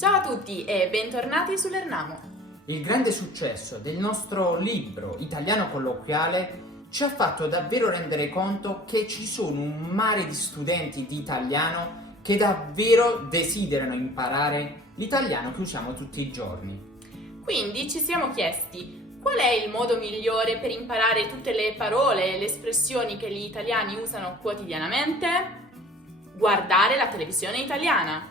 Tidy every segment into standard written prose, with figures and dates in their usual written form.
Ciao a tutti e bentornati sull'Ernamo. Il grande successo del nostro libro italiano colloquiale ci ha fatto davvero rendere conto che ci sono un mare di studenti di italiano che davvero desiderano imparare l'italiano che usiamo tutti i giorni. Quindi ci siamo chiesti qual è il modo migliore per imparare tutte le parole e le espressioni che gli italiani usano quotidianamente? Guardare la televisione italiana.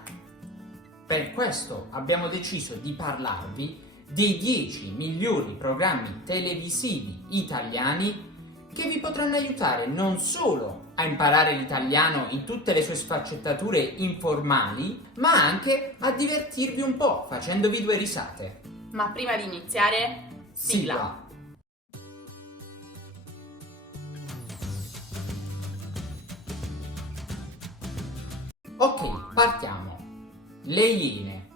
Per questo abbiamo deciso di parlarvi dei 10 migliori programmi televisivi italiani che vi potranno aiutare non solo a imparare l'italiano in tutte le sue sfaccettature informali, ma anche a divertirvi un po' facendovi due risate. Ma prima di iniziare, sigla! Ok, partiamo. Le Iene.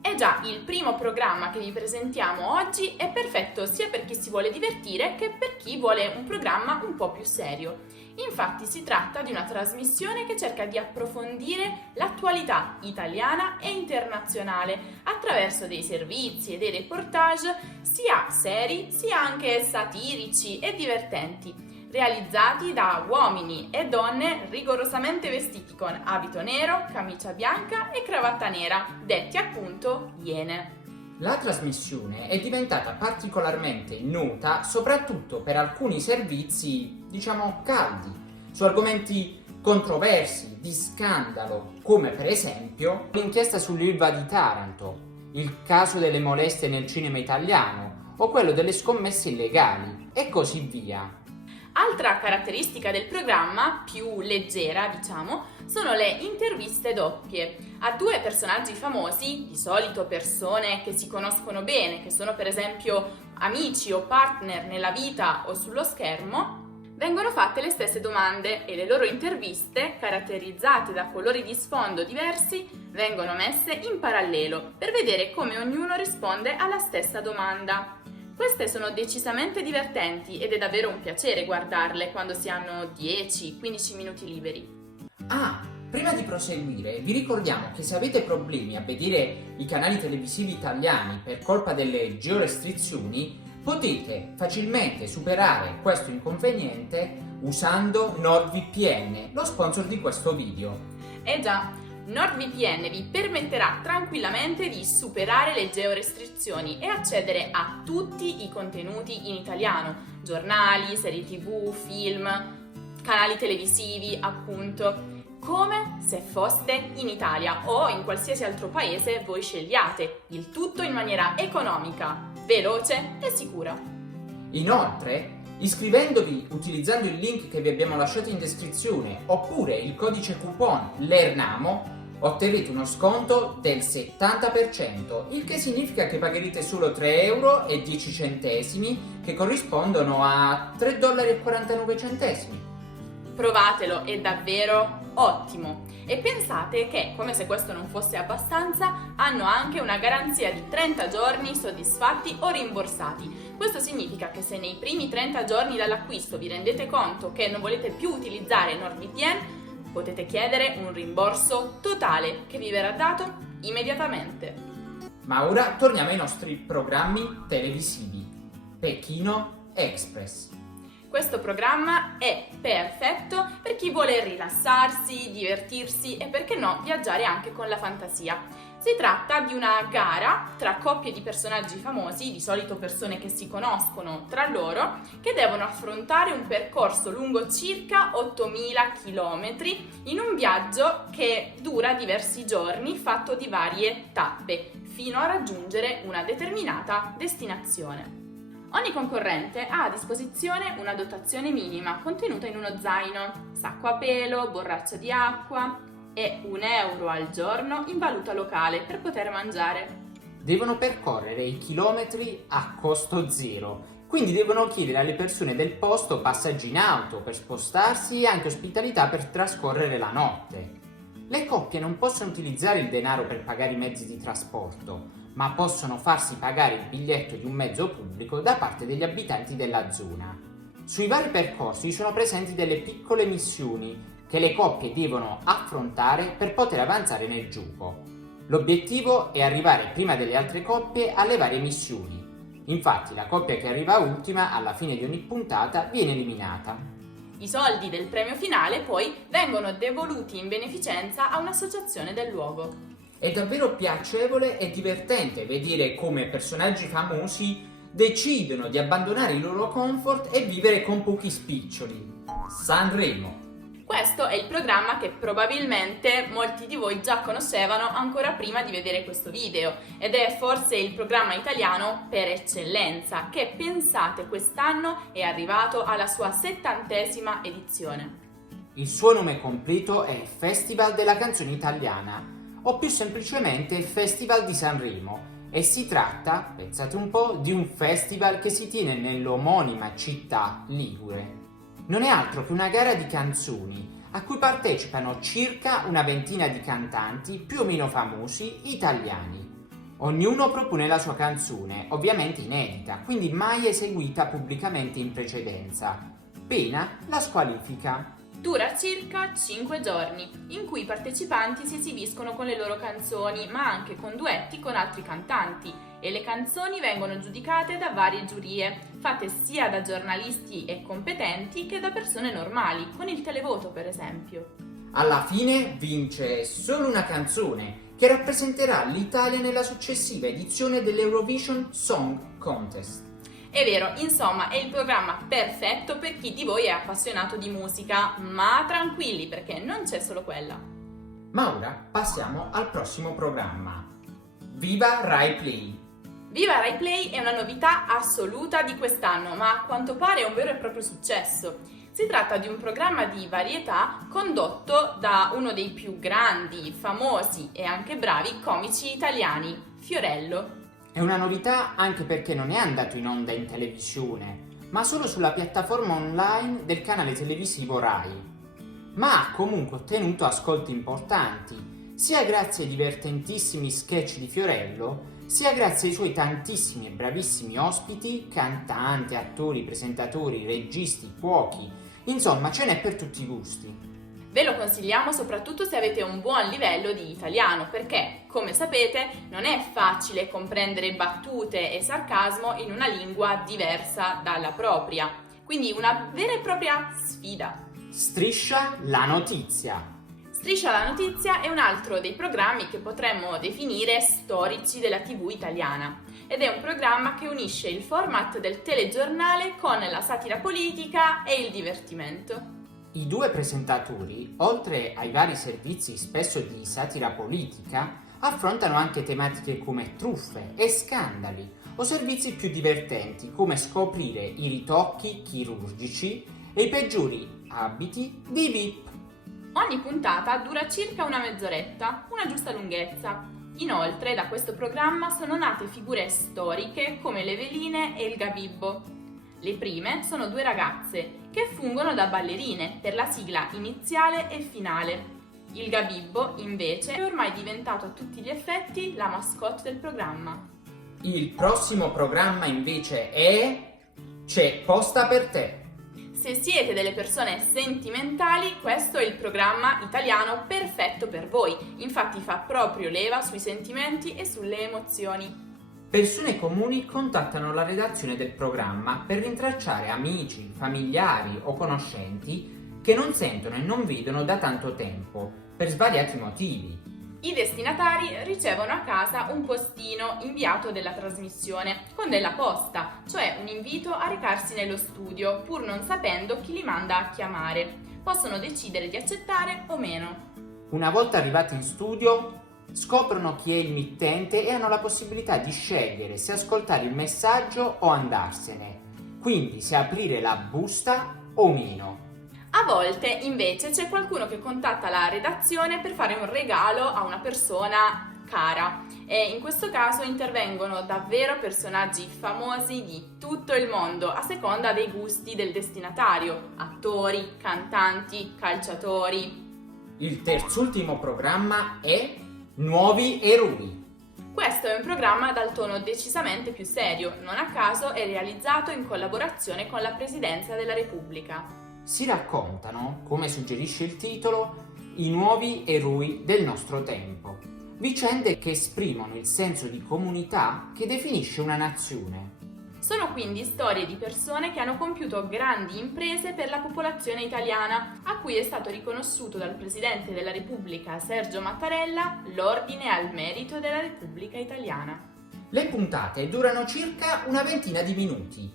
È già il primo programma che vi presentiamo oggi, è perfetto sia per chi si vuole divertire che per chi vuole un programma un po' più serio. Infatti si tratta di una trasmissione che cerca di approfondire l'attualità italiana e internazionale attraverso dei servizi e dei reportage sia seri sia anche satirici e divertenti, realizzati da uomini e donne rigorosamente vestiti con abito nero, camicia bianca e cravatta nera, detti appunto Iene. La trasmissione è diventata particolarmente nota soprattutto per alcuni servizi, diciamo, caldi, su argomenti controversi, di scandalo, come per esempio l'inchiesta sull'Ilva di Taranto, il caso delle molestie nel cinema italiano o quello delle scommesse illegali e così via. Altra caratteristica del programma, più leggera diciamo, sono le interviste doppie a due personaggi famosi, di solito persone che si conoscono bene, che sono per esempio amici o partner nella vita o sullo schermo. Vengono fatte le stesse domande e le loro interviste, caratterizzate da colori di sfondo diversi, vengono messe in parallelo per vedere come ognuno risponde alla stessa domanda. Queste sono decisamente divertenti ed è davvero un piacere guardarle quando si hanno 10-15 minuti liberi. Prima di proseguire vi ricordiamo che se avete problemi a vedere i canali televisivi italiani per colpa delle georestrizioni, potete facilmente superare questo inconveniente usando NordVPN, lo sponsor di questo video. Già, NordVPN vi permetterà tranquillamente di superare le georestrizioni e accedere a tutti i contenuti in italiano, giornali, serie TV, film, canali televisivi, appunto, come se foste in Italia o in qualsiasi altro paese voi scegliate, il tutto in maniera economica, veloce e sicura. Inoltre, iscrivendovi utilizzando il link che vi abbiamo lasciato in descrizione oppure il codice coupon LERNAMO, otterrete uno sconto del 70%, il che significa che pagherete solo 3,10 euro, che corrispondono a 3,49 dollari. Provatelo, è davvero ottimo! E pensate che, come se questo non fosse abbastanza, hanno anche una garanzia di 30 giorni soddisfatti o rimborsati. Questo significa che se nei primi 30 giorni dall'acquisto vi rendete conto che non volete più utilizzare NordVPN, potete chiedere un rimborso totale che vi verrà dato immediatamente. Ma ora torniamo ai nostri programmi televisivi. Pechino Express. Questo programma è perfetto per chi vuole rilassarsi, divertirsi e perché no viaggiare anche con la fantasia. Si tratta di una gara tra coppie di personaggi famosi, di solito persone che si conoscono tra loro, che devono affrontare un percorso lungo circa 8000 km in un viaggio che dura diversi giorni, fatto di varie tappe, fino a raggiungere una determinata destinazione. Ogni concorrente ha a disposizione una dotazione minima contenuta in uno zaino, sacco a pelo, borraccia di acqua e 1 euro al giorno in valuta locale per poter mangiare. Devono percorrere i chilometri a costo zero, quindi devono chiedere alle persone del posto passaggi in auto per spostarsi e anche ospitalità per trascorrere la notte. Le coppie non possono utilizzare il denaro per pagare i mezzi di trasporto, ma possono farsi pagare il biglietto di un mezzo pubblico da parte degli abitanti della zona. Sui vari percorsi sono presenti delle piccole missioni che le coppie devono affrontare per poter avanzare nel gioco. L'obiettivo è arrivare prima delle altre coppie alle varie missioni. Infatti la coppia che arriva ultima alla fine di ogni puntata viene eliminata. I soldi del premio finale poi vengono devoluti in beneficenza a un'associazione del luogo. È davvero piacevole e divertente vedere come personaggi famosi decidono di abbandonare il loro comfort e vivere con pochi spiccioli. Sanremo. Questo è il programma che probabilmente molti di voi già conoscevano ancora prima di vedere questo video ed è forse il programma italiano per eccellenza che, pensate, quest'anno è arrivato alla sua 70ª edizione. Il suo nome completo è Festival della canzone italiana o più semplicemente Festival di Sanremo e si tratta, pensate un po', di un festival che si tiene nell'omonima città ligure. Non è altro che una gara di canzoni a cui partecipano circa una ventina di cantanti più o meno famosi italiani. Ognuno propone la sua canzone, ovviamente inedita, quindi mai eseguita pubblicamente in precedenza, pena la squalifica. Dura circa 5 giorni, in cui i partecipanti si esibiscono con le loro canzoni, ma anche con duetti con altri cantanti, e le canzoni vengono giudicate da varie giurie, fatte sia da giornalisti e competenti che da persone normali, con il televoto per esempio. Alla fine vince solo una canzone che rappresenterà l'Italia nella successiva edizione dell'Eurovision Song Contest. È vero, insomma, è il programma perfetto per chi di voi è appassionato di musica, ma tranquilli perché non c'è solo quella. Ma ora passiamo al prossimo programma. Viva Rai Play! Viva Rai Play è una novità assoluta di quest'anno, ma a quanto pare è un vero e proprio successo. Si tratta di un programma di varietà condotto da uno dei più grandi, famosi e anche bravi comici italiani, Fiorello. È una novità anche perché non è andato in onda in televisione, ma solo sulla piattaforma online del canale televisivo Rai. Ma ha comunque ottenuto ascolti importanti, sia grazie ai divertentissimi sketch di Fiorello, sia grazie ai suoi tantissimi e bravissimi ospiti, cantanti, attori, presentatori, registi, cuochi, insomma ce n'è per tutti i gusti. Ve lo consigliamo soprattutto se avete un buon livello di italiano, perché, come sapete, non è facile comprendere battute e sarcasmo in una lingua diversa dalla propria. Quindi una vera e propria sfida. Striscia la notizia. Striscia la notizia è un altro dei programmi che potremmo definire storici della TV italiana ed è un programma che unisce il format del telegiornale con la satira politica e il divertimento. I due presentatori, oltre ai vari servizi spesso di satira politica, affrontano anche tematiche come truffe e scandali o servizi più divertenti come scoprire i ritocchi chirurgici e i peggiori abiti dei VIP. Ogni puntata dura circa una mezz'oretta, una giusta lunghezza. Inoltre, da questo programma sono nate figure storiche come le Veline e il Gabibbo. Le prime sono due ragazze che fungono da ballerine per la sigla iniziale e finale. Il Gabibbo, invece, è ormai diventato a tutti gli effetti la mascotte del programma. Il prossimo programma invece è C'è posta per te. Se siete delle persone sentimentali, questo è il programma italiano perfetto per voi. Infatti fa proprio leva sui sentimenti e sulle emozioni. Persone comuni contattano la redazione del programma per rintracciare amici, familiari o conoscenti che non sentono e non vedono da tanto tempo, per svariati motivi. I destinatari ricevono a casa un postino inviato della trasmissione con della posta, cioè un invito a recarsi nello studio, pur non sapendo chi li manda a chiamare. Possono decidere di accettare o meno. Una volta arrivati in studio, scoprono chi è il mittente e hanno la possibilità di scegliere se ascoltare il messaggio o andarsene, quindi se aprire la busta o meno. A volte invece c'è qualcuno che contatta la redazione per fare un regalo a una persona cara e in questo caso intervengono davvero personaggi famosi di tutto il mondo a seconda dei gusti del destinatario, attori, cantanti, calciatori. Il terzultimo programma è Nuovi eroi. Questo è un programma dal tono decisamente più serio, non a caso è realizzato in collaborazione con la Presidenza della Repubblica. Si raccontano, come suggerisce il titolo, i nuovi eroi del nostro tempo. vicende che esprimono il senso di comunità che definisce una nazione. Sono quindi storie di persone che hanno compiuto grandi imprese per la popolazione italiana, a cui è stato riconosciuto dal Presidente della Repubblica Sergio Mattarella l'Ordine al Merito della Repubblica Italiana. Le puntate durano circa una ventina di minuti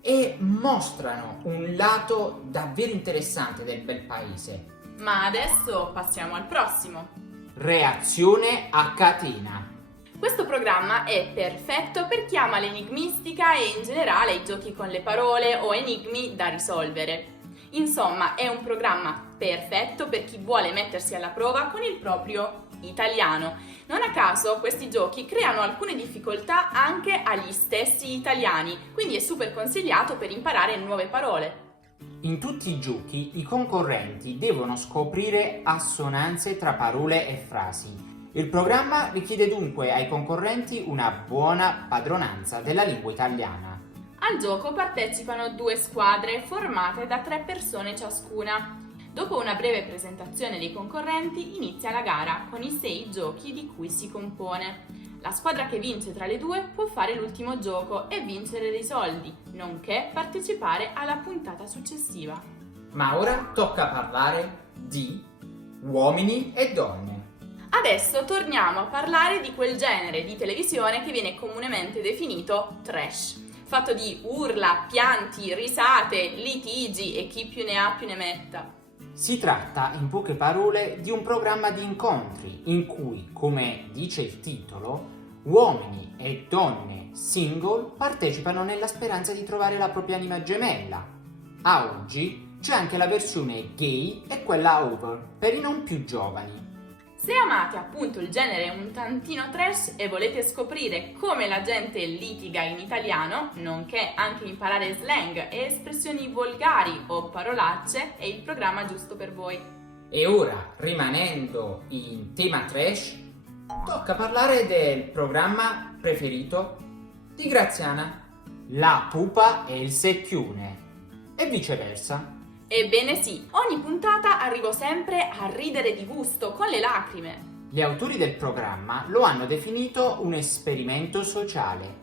e mostrano un lato davvero interessante del bel paese. Ma adesso passiamo al prossimo. Reazione a catena. Questo programma è perfetto per chi ama l'enigmistica e in generale i giochi con le parole o enigmi da risolvere. Insomma, è un programma perfetto per chi vuole mettersi alla prova con il proprio italiano. Non a caso questi giochi creano alcune difficoltà anche agli stessi italiani, quindi è super consigliato per imparare nuove parole. In tutti i giochi i concorrenti devono scoprire assonanze tra parole e frasi. Il programma richiede dunque ai concorrenti una buona padronanza della lingua italiana. Al gioco partecipano 2 squadre formate da 3 persone ciascuna. Dopo una breve presentazione dei concorrenti inizia la gara con i 6 giochi di cui si compone. La squadra che vince tra le 2 può fare l'ultimo gioco e vincere dei soldi, nonché partecipare alla puntata successiva. Ma ora tocca parlare di uomini e donne. Adesso torniamo a parlare di quel genere di televisione che viene comunemente definito trash, fatto di urla, pianti, risate, litigi e chi più ne ha più ne metta. Si tratta, in poche parole, di un programma di incontri in cui, come dice il titolo, uomini e donne single partecipano nella speranza di trovare la propria anima gemella. A oggi c'è anche la versione gay e quella over, per i non più giovani. Se amate appunto il genere un tantino trash e volete scoprire come la gente litiga in italiano, nonché anche imparare slang e espressioni volgari o parolacce, è il programma giusto per voi. E ora, rimanendo in tema trash, tocca parlare del programma preferito di Graziana, La pupa e il secchione, e viceversa. Ebbene sì, ogni puntata arrivo sempre a ridere di gusto con le lacrime. Gli autori del programma lo hanno definito un esperimento sociale.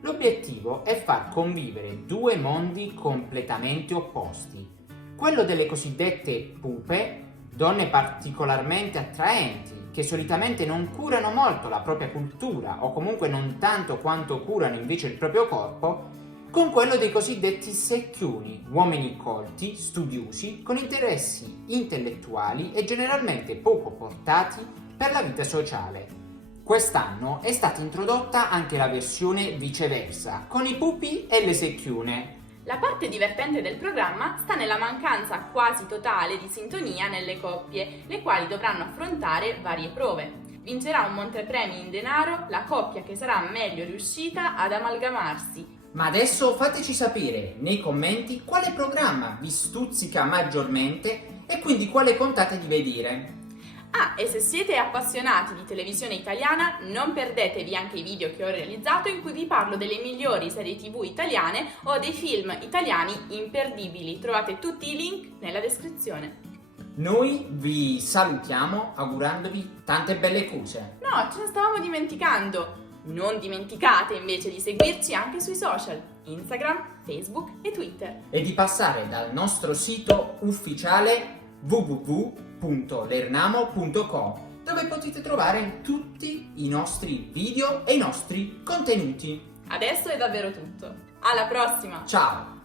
L'obiettivo è far convivere 2 mondi completamente opposti. Quello delle cosiddette pupe, donne particolarmente attraenti, che solitamente non curano molto la propria cultura o comunque non tanto quanto curano invece il proprio corpo, con quello dei cosiddetti secchioni, uomini colti, studiosi, con interessi intellettuali e generalmente poco portati per la vita sociale. Quest'anno è stata introdotta anche la versione viceversa, con i pupi e le secchiune. La parte divertente del programma sta nella mancanza quasi totale di sintonia nelle coppie, le quali dovranno affrontare varie prove. Vincerà un montepremi in denaro la coppia che sarà meglio riuscita ad amalgamarsi. Ma adesso fateci sapere nei commenti quale programma vi stuzzica maggiormente e quindi quale contate di vedere. Ah, e se siete appassionati di televisione italiana, non perdetevi anche i video che ho realizzato in cui vi parlo delle migliori serie TV italiane o dei film italiani imperdibili. Trovate tutti i link nella descrizione. Noi vi salutiamo augurandovi tante belle cose. No, ce ne stavamo dimenticando! Non dimenticate invece di seguirci anche sui social, Instagram, Facebook e Twitter. E di passare dal nostro sito ufficiale www.lernamo.com, dove potete trovare tutti i nostri video e i nostri contenuti. Adesso è davvero tutto. Alla prossima! Ciao!